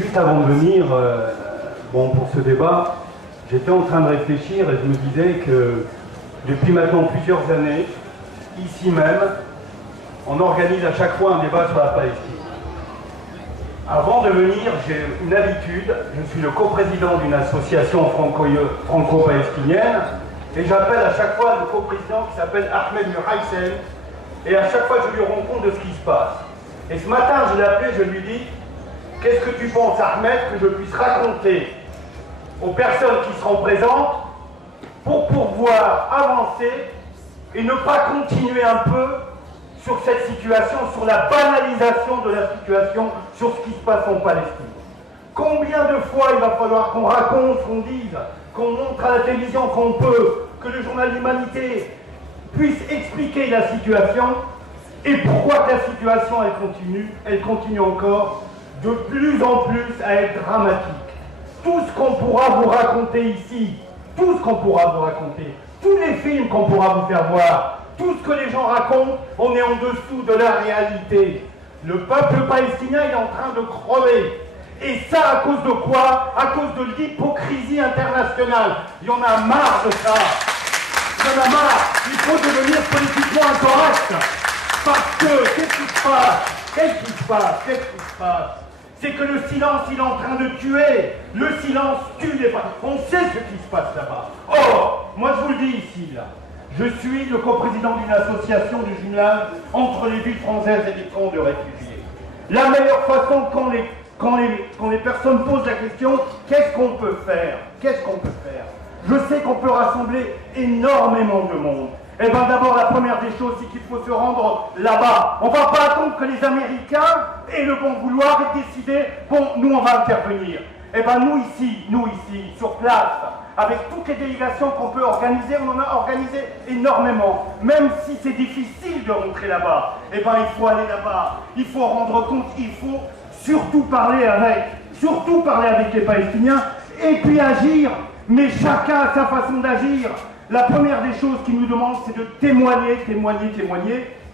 Juste avant de venir, pour ce débat, j'étais en train de réfléchir et je me disais que depuis maintenant plusieurs années, ici même, on organise à chaque fois un débat sur la Palestine. Avant de venir, j'ai une habitude, je suis le coprésident d'une association franco-palestinienne et j'appelle à chaque fois le coprésident qui s'appelle Ahmed Muhaïsen et à chaque fois je lui rends compte de ce qui se passe. Et ce matin, je l'ai appelé, je lui dis « Qu'est-ce que tu penses, Ahmed, que je puisse raconter aux personnes qui seront présentes pour pouvoir avancer et ne pas continuer un peu sur cette situation, sur la banalisation de la situation, sur ce qui se passe en Palestine. Combien de fois il va falloir qu'on raconte, qu'on dise, qu'on montre à la télévision qu'on peut, que le journal L'Humanité puisse expliquer la situation et pourquoi la situation elle continue encore de plus en plus à être dramatique. Tout ce qu'on pourra vous raconter ici, tout ce qu'on pourra vous raconter, tous les films qu'on pourra vous faire voir, tout ce que les gens racontent, on est en dessous de la réalité. Le peuple palestinien est en train de crever. Et ça à cause de quoi? À cause de l'hypocrisie internationale. Il y en a marre de ça. Il y en a marre. Il faut devenir politiquement incorrect. Parce que, qu'est-ce qui se passe? C'est que le silence, il est en train de tuer. Le silence tue les femmes. On sait ce qui se passe là-bas. Or, moi je vous le dis ici, là. Je suis le coprésident d'une association de jumelage entre les villes françaises et les camps de réfugiés. La meilleure façon, quand les personnes posent la question, qu'est-ce qu'on peut faire? Je sais qu'on peut rassembler énormément de monde. Eh bien d'abord, la première des choses, c'est qu'il faut se rendre là-bas. On ne va pas attendre que les Américains aient le bon vouloir et décider, bon, nous on va intervenir. Eh bien nous ici, sur place, avec toutes les délégations qu'on peut organiser, on en a organisé énormément. Même si c'est difficile de rentrer là-bas, eh bien il faut aller là-bas, il faut rendre compte, il faut surtout parler avec les Palestiniens et puis agir, mais chacun a sa façon d'agir. La première des choses qu'ils nous demandent, c'est de témoigner,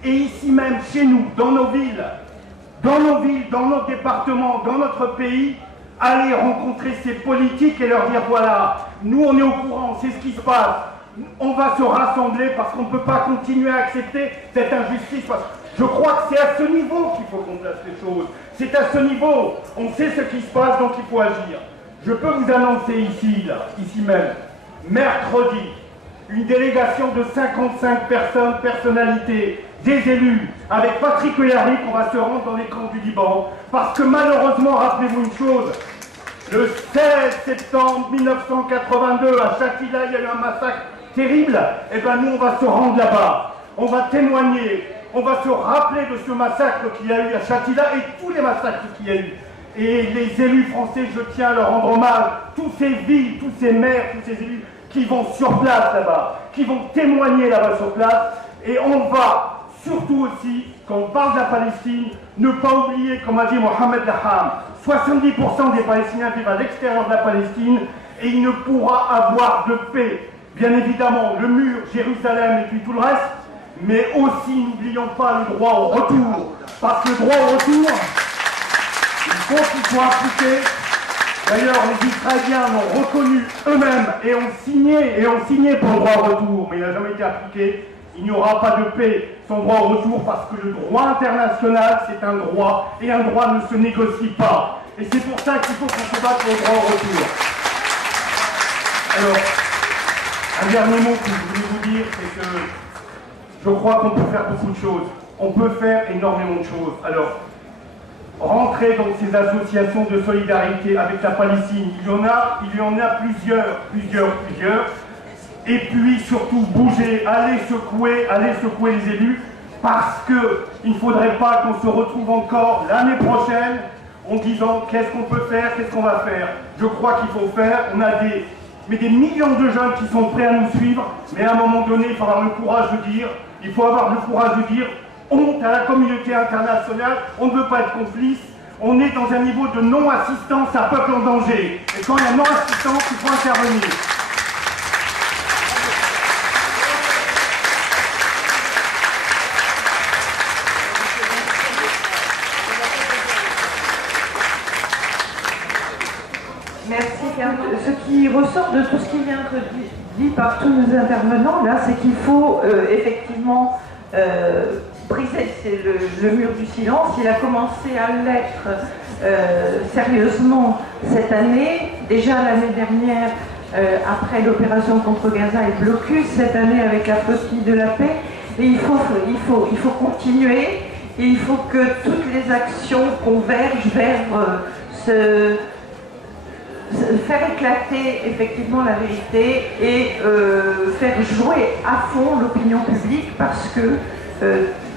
et ici même, chez nous, dans nos villes, dans notre département, dans notre pays, aller rencontrer ces politiques et leur dire voilà, nous on est au courant, on sait ce qui se passe, on va se rassembler parce qu'on ne peut pas continuer à accepter cette injustice. Je crois que c'est à ce niveau qu'il faut qu'on place les choses, c'est à ce niveau, on sait ce qui se passe donc il faut agir. Je peux vous annoncer ici même, mercredi, une délégation de 55 personnalités, des élus, avec Patrick Ouellaric, on va se rendre dans les camps du Liban, parce que malheureusement, rappelez-vous une chose, le 16 septembre 1982, à Shatila, il y a eu un massacre terrible, et bien nous, on va se rendre là-bas, on va témoigner, on va se rappeler de ce massacre qu'il y a eu à Shatila et tous les massacres qu'il y a eu. Et les élus français, je tiens à leur rendre hommage, tous ces villes, tous ces maires, tous ces élus, qui vont sur place là-bas, qui vont témoigner là-bas sur place, et on va surtout aussi, quand on parle de la Palestine, ne pas oublier, comme a dit Mohamed Laham, 70% des Palestiniens vivent à l'extérieur de la Palestine, et il ne pourra avoir de paix, bien évidemment, le mur, Jérusalem et puis tout le reste, mais aussi, n'oublions pas le droit au retour, parce que le droit au retour, il faut qu'il soit appliqué. D'ailleurs, les Israéliens l'ont reconnu eux-mêmes et ont signé pour le droit au retour, mais il n'a jamais été appliqué. Il n'y aura pas de paix sans droit au retour parce que le droit international, c'est un droit et un droit ne se négocie pas. Et c'est pour ça qu'il faut qu'on se batte pour le droit au retour. Alors, un dernier mot que je voulais vous dire, c'est que je crois qu'on peut faire beaucoup de choses. On peut faire énormément de choses. Alors, rentrer dans ces associations de solidarité avec la Palestine, il y en a plusieurs. Et puis surtout bouger, aller secouer les élus, parce qu'il ne faudrait pas qu'on se retrouve encore l'année prochaine en disant qu'est-ce qu'on peut faire, qu'est-ce qu'on va faire. Je crois qu'il faut faire, on a des millions de jeunes qui sont prêts à nous suivre, mais à un moment donné, il faut avoir le courage de dire, honte à la communauté internationale, on ne veut pas être complice, on est dans un niveau de non-assistance à peuple en danger. Et quand il y a non-assistance, il faut intervenir. qui ressort de tout ce qui vient d'être dit par tous nos intervenants, là, c'est qu'il faut effectivement briser le mur du silence. Il a commencé à l'être sérieusement cette année. Déjà l'année dernière, après l'opération contre Gaza et Blocus, cette année avec la flottille de la paix. Et il faut continuer, et il faut que toutes les actions convergent vers faire éclater effectivement la vérité et faire jouer à fond l'opinion publique, parce que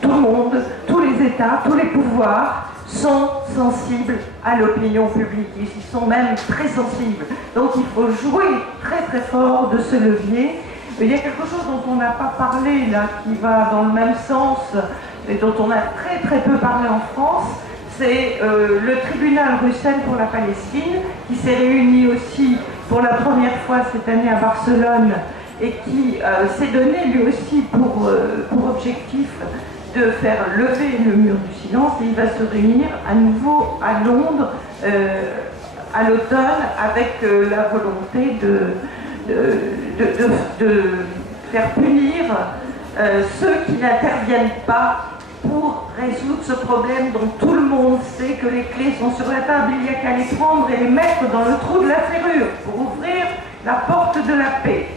tout le monde, tous les États, tous les pouvoirs sont sensibles à l'opinion publique. Ils sont même très sensibles. Donc il faut jouer très très fort de ce levier. Il y a quelque chose dont on n'a pas parlé là, qui va dans le même sens et dont on a très très peu parlé en France. C'est le tribunal Russell pour la Palestine, qui s'est réuni aussi pour la première fois cette année à Barcelone et qui s'est donné lui aussi pour objectif de faire lever le mur du silence. Et il va se réunir à nouveau à Londres à l'automne avec la volonté de faire punir ceux qui n'interviennent pas pour résoudre ce problème dont tout le monde sait que les clés sont sur la table. Il n'y a qu'à les prendre et les mettre dans le trou de la serrure pour ouvrir la porte de la paix.